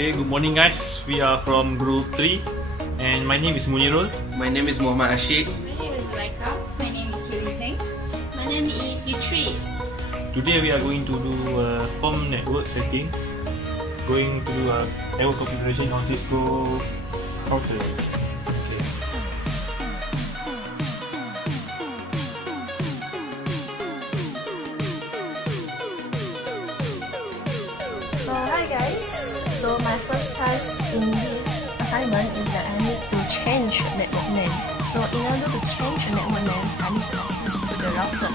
Okay, good morning guys. We are from group 3 and my name is Munirul. My name is Muhammad Asyik. My name is Laika. My name is UniMy. My name is Beatrice. Today we are going to do home network setting. Going to do a network configuration on Cisco router. Okay. So hi guys, so my first task in this assignment is that I need to change network name. So in order to change the network name, I need to access to the router.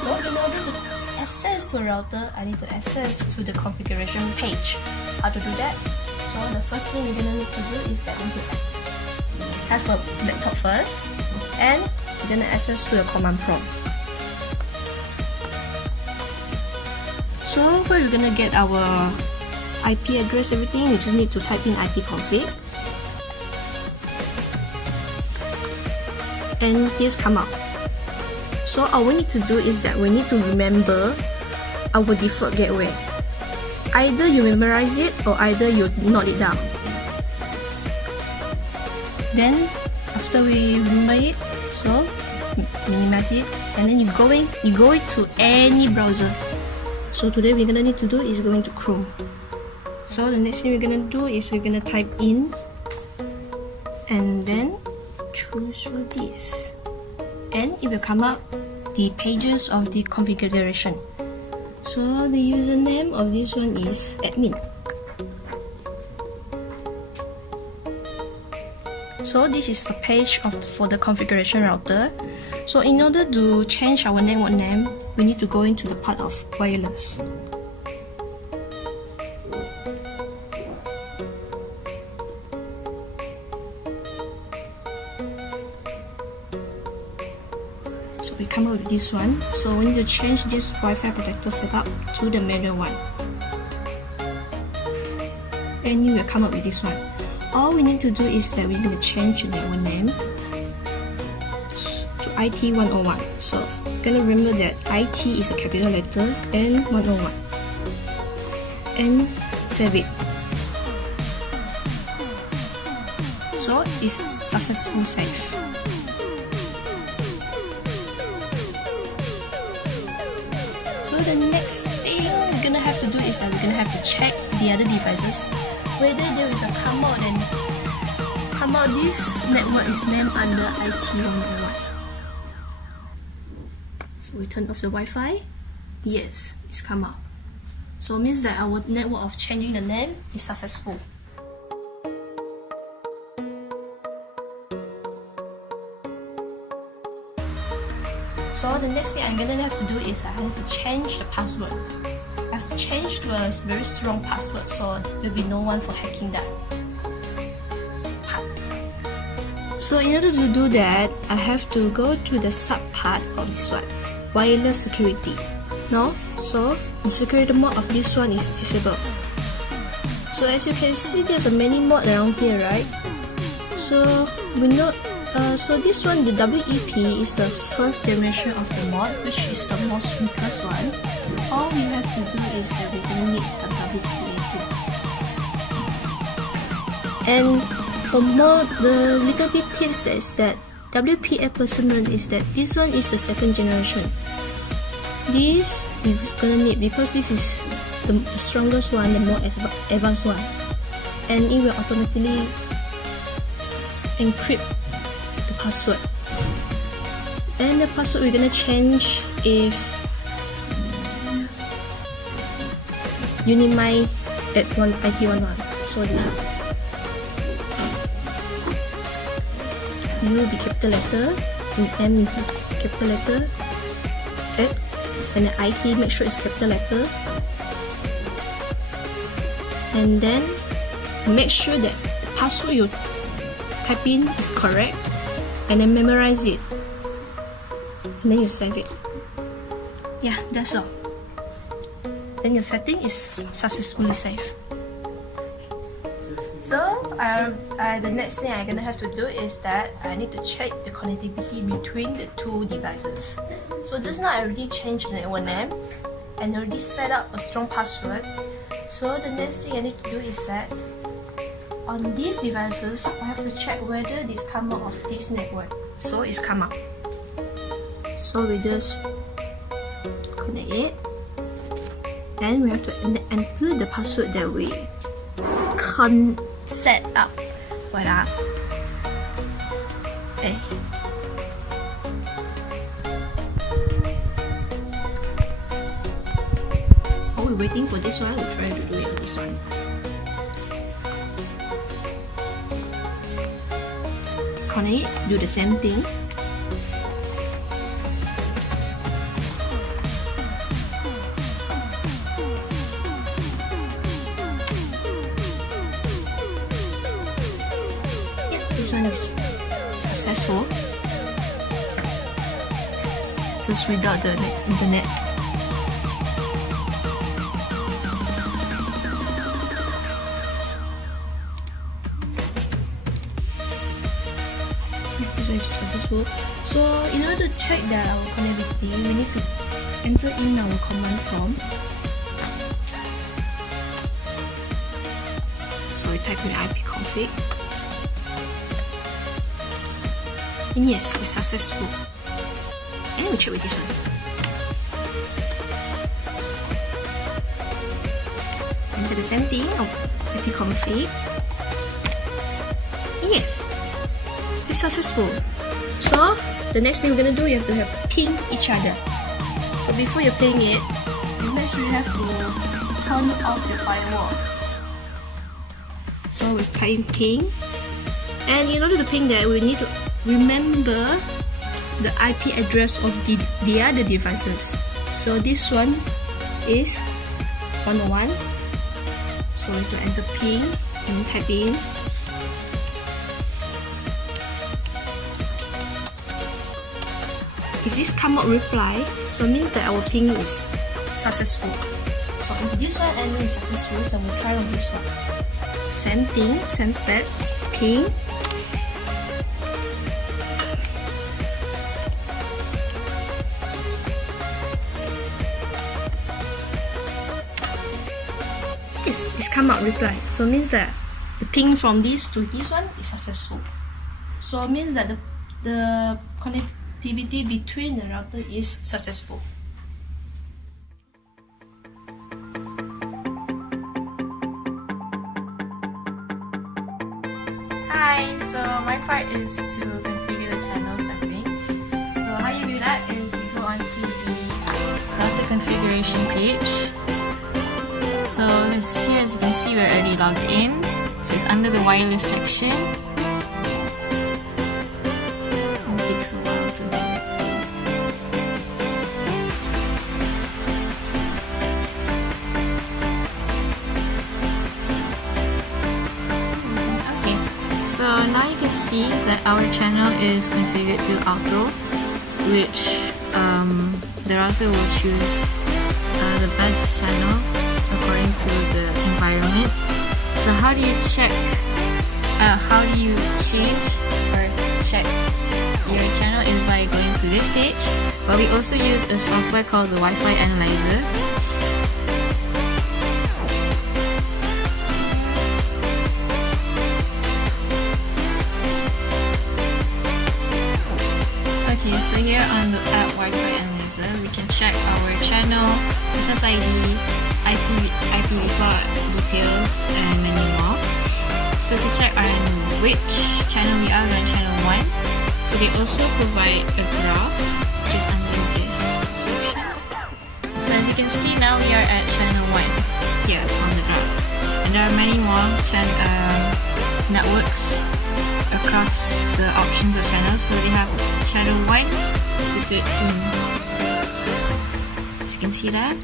So in order to access to the router, I need to access to the configuration page. How to do that? So the first thing we're gonna need to do is that we need to have a laptop first, and we're gonna access to the command prompt. So where we're gonna get our IP address, everything, we just need to type in ipconfig, and this come up. So all we need to do is that we need to remember our default gateway. Either you memorize it or either you note it down. Then after we remember it, so minimize it, and then you go to any browser. So today we're gonna need to do is going to Chrome. So the next thing we're gonna do is we're gonna type in and then choose for this, and it will come up the pages of the configuration. So the username of this one is admin. So this is the page for the configuration router. So in order to change our network name, we need to go into the part of wireless. So we come up with this one. So we need to change this Wi-Fi protector setup to the manual one. And you will come up with this one. All we need to do is that we're going to change the network name to IT101. So you're going to remember that IT is a capital letter and 101. And save it. So it's successful save. So the next thing we're gonna have to do is that we're gonna have to check the other devices whether there is a come out this network is named under IT101. So we turn off the Wi-Fi. Yes, it's come out. So it means that our network of changing the name is successful. So the next thing I'm gonna have to do is I have to change the password. I have to change to a very strong password, so there will be no one for hacking that. So in order to do that, I have to go to the sub part of this one, wireless security. No, so the security mode of this one is disabled. So as you can see, there's a many mode around here, right? So we know. So this one, the WEP, is the first generation of the mod, which is the most weakest one. All we have to do is that we're gonna need a WPA too. And for more, the little bit tips that is that WPA persimmon is that this one is the second generation. This we're gonna need because this is the strongest one, the more advanced one, and it will automatically encrypt the password. And the password we're gonna change if UniMy at IT101. So this one. U will be capital letter, and M is capital letter, and the IT, make sure it's capital letter, and then make sure that the password you type in is correct, and then memorize it, and then you save it. Yeah, that's all. Then your setting is successfully saved. So the next thing I'm gonna have to do is that I need to check the connectivity between the two devices. So just now I already changed the network name and already set up a strong password. So the next thing I need to do is that on these devices, I have to check whether this come out of this network. So it's come out. So we just connect it, and we have to enter the password that we set up. Voilà. Okay. While we're waiting for this one, we'll try to do it on this one. Connect it, do the same thing. This one is successful. Just without the internet. This one is successful. So in order to check that our connectivity, we need to enter in our command prompt. So we type in ipconfig. And yes, it's successful. And we check with this one. Enter the same thing of ipconfig. And yes, it's successful. So the next thing we're gonna do, you have to have ping each other. So before you're playing it, you actually have to turn off your firewall. So we're playing ping, and in order to ping that, we need to remember the IP address of the other devices. So this one is 101. So we have to enter ping and type in. If this come out reply, so it means that our ping is successful. So if this one ending is successful, so we'll try on this one. Same thing, same step, ping. Yes, it's come out reply. So it means that the ping from this to this one is successful. So it means that the connectivity between the router is successful. Hi, so my part is to configure the channel setting. So how you do that is you go onto the router configuration page. So here, as you can see, we're already logged in. So it's under the wireless section. It takes a while to load. Okay, so now you can see that our channel is configured to auto, which the router will choose the best channel according to the environment. So how do you check, how do you change or check your channel is by going to this page, but we also use a software called the Wi-Fi Analyzer. Okay, so here on the app Wi-Fi Analyzer, we can check our channel, SSID, IPv4 details, and many more. So to check on which channel we are on channel 1, so they also provide a graph just under this section. So as you can see, now we are at channel 1 here on the graph, and there are many more networks across the options of channels. So they have channel 1 to 13. As you can see that.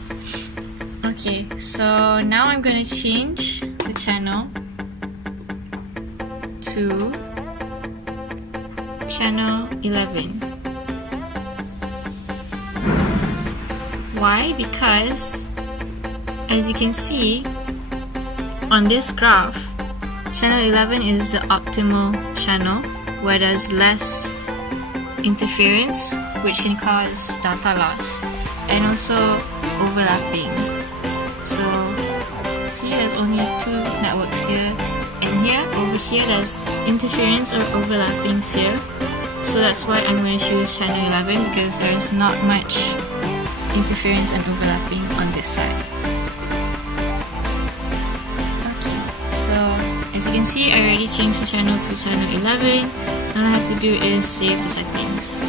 Okay, so now I'm going to change the channel to channel 11. Why? Because as you can see on this graph, channel 11 is the optimal channel where there's less interference, which can cause data loss and also overlapping. So see, there's only 2 networks here, and here, over here, there's interference or overlappings here. So that's why I'm going to choose channel 11 because there's not much interference and overlapping on this side. Okay, so as you can see, I already changed the channel to channel 11. All I have to do is save the settings.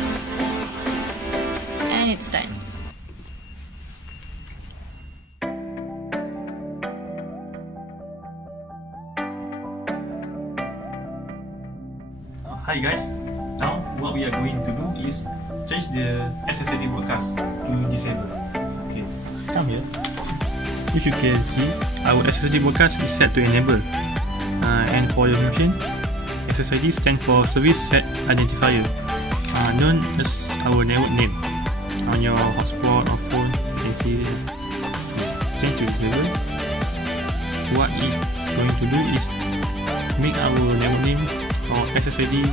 And it's done. Hi guys, now what we are going to do is change the SSID broadcast to disable. Okay, come here. Which you can see, our SSID broadcast is set to enable. And for your information, SSID stands for Service Set Identifier, known as our network name. On your hotspot or phone, you can see change to disable. What it's going to do is make our network name or SSID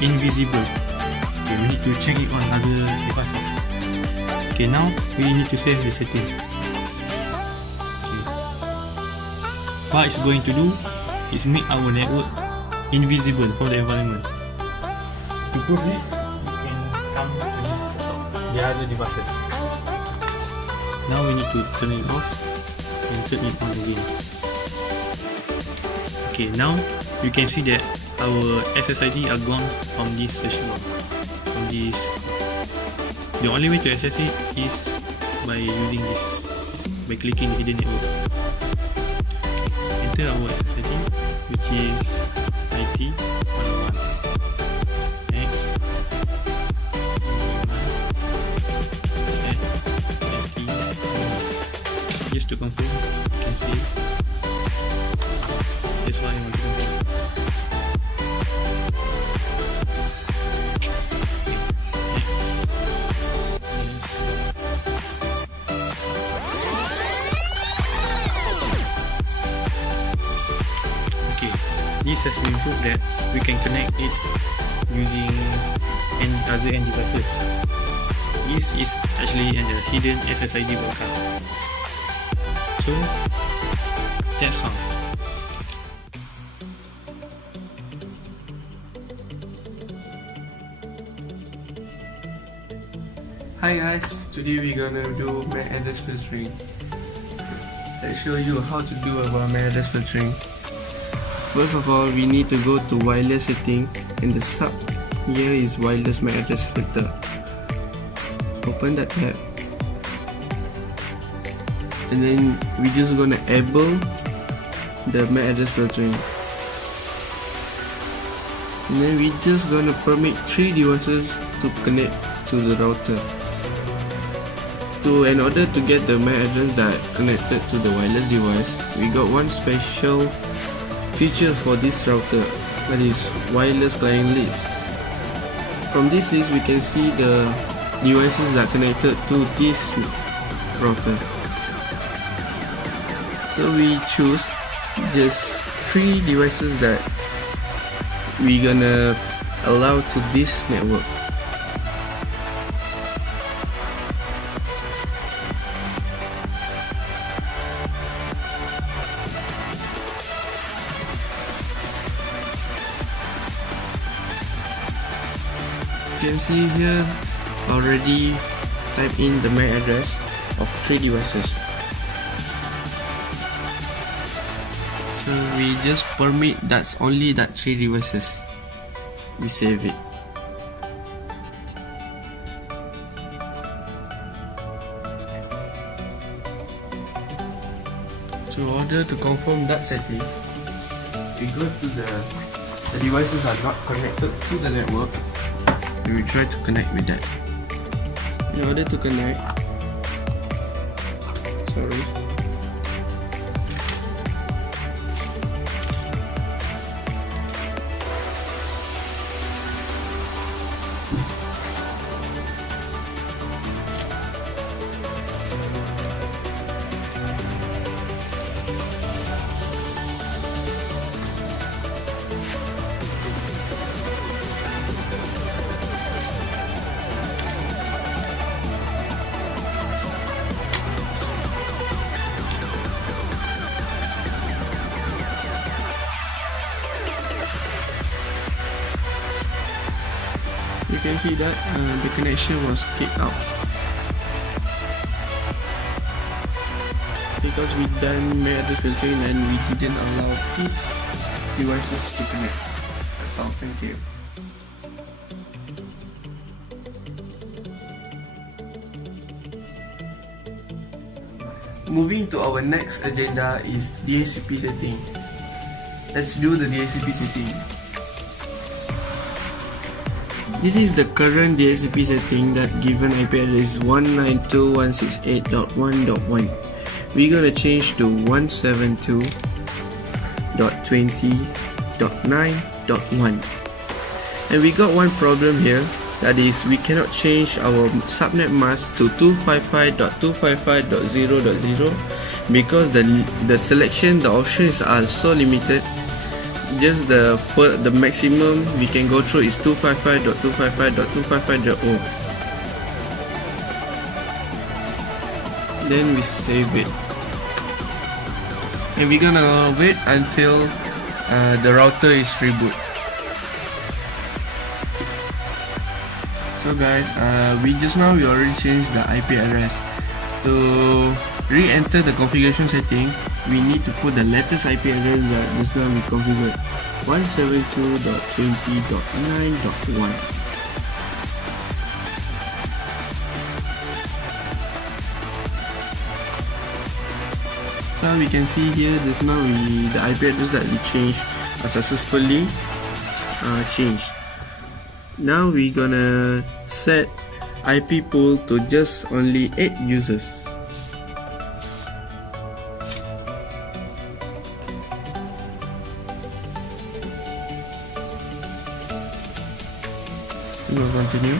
invisible. Okay, we need to check it on other devices. Okay, now we need to save the setting. Okay. What it's going to do is make our network invisible from the environment. To prove it, you can come to the other devices. Now we need to turn it off and turn it on again. Okay, now you can see that our SSID are gone from this session. The only way to access it is by using this, by clicking the hidden network. Enter our SSID, which is IT101. Next, just to confirm, you can see that's why I'm confirm. This has improved that we can connect it using other end devices. This is actually a hidden SSID broadcast. So that's all. Hi guys, today we're gonna do MAC address filtering. Let's show you how to do about MAC address filtering. First of all, we need to go to wireless setting, and the sub here is wireless MAC address filter. Open that tab, and then we're just gonna enable the MAC address filtering. And then we're just gonna permit 3 devices to connect to the router. In order to get the MAC address that connected to the wireless device, we got one special feature for this router, that is wireless client list. From this list we can see the devices that are connected to this router. So we choose just 3 devices that we gonna allow to this network. You can see here already type in the MAC address of 3 devices. So we just permit that's only that 3 devices. We save it. In order to confirm that setting, we go to the devices are not connected to the network. We will try to connect with that. In order to connect, see that the connection was kicked out because we done MAC address filtering and we didn't allow these devices to connect. That's all, thank you. Moving to our next agenda is DHCP setting. Let's do the DHCP setting. This is the current DHCP setting that given IP address is 192.168.1.1. We're gonna change to 172.20.9.1. And we got one problem here. That is, we cannot change our subnet mask to 255.255.0.0 because the selection, the options are so limited. Just the maximum we can go through is 255.255.255.0. Then we save it, and we're gonna wait until the router is reboot. So guys, we already changed the IP address. To re-enter the configuration setting, we need to put the latest IP address that just now we configured, 172.20.9.1. So we can see here just now the IP address that we changed are successfully changed. Now we're gonna set IP pool to just only 8 users. We'll continue.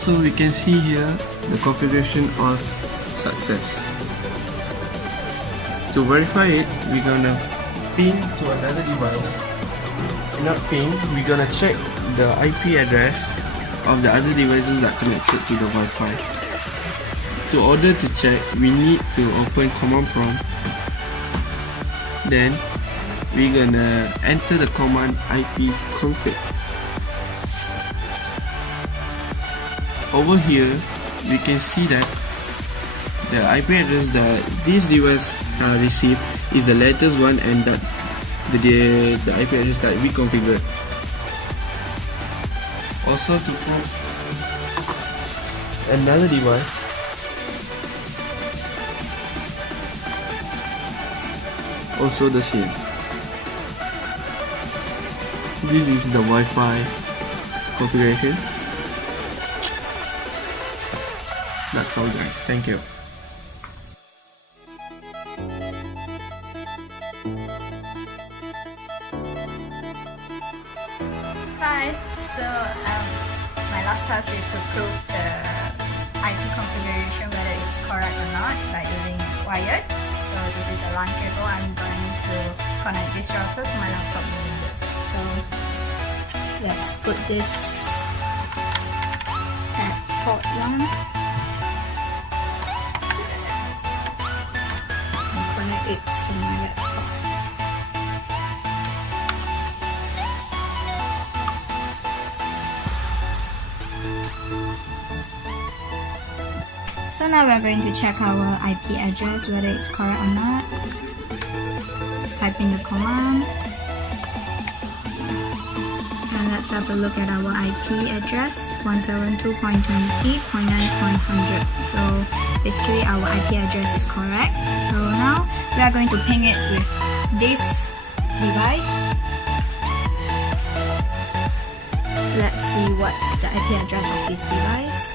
So we can see here the configuration of success. To verify it, we're gonna pin to another device. Not pin, we're gonna check the IP address of the other devices that connected to the Wi-Fi. To order to check, we need to open command prompt. Then we're gonna enter the command IP config. Over here, we can see that the IP address that this device received is the latest one, and that the IP address that we configured. Also, to put another device, also the same. This is the Wi-Fi configuration. That's all guys, thank you. Hi, so my last task is to prove the IP configuration whether it's correct or not by using wired. So this is a LAN cable. I'm going to connect this router to my laptop using this. So let's put this at port 1. It to my laptop. So now we're going to check our IP address whether it's correct or not. Type in the command. And let's have a look at our IP address, 172.20.9.100. So basically our IP address is correct. So now we are going to ping it with this device. Let's see what's the IP address of this device.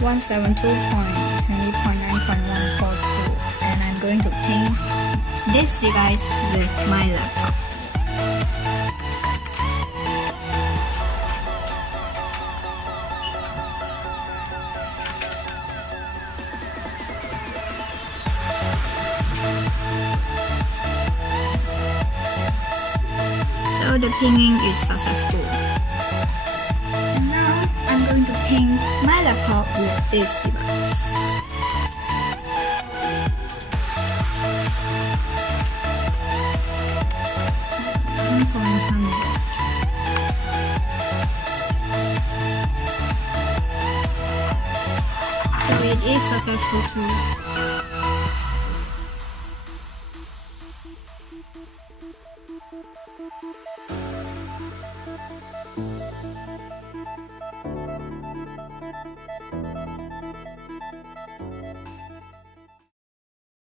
172.20.9.142, and I'm going to ping this device with my laptop. the pinging is successful. And now I'm going to ping my laptop with this device. So it is successful too.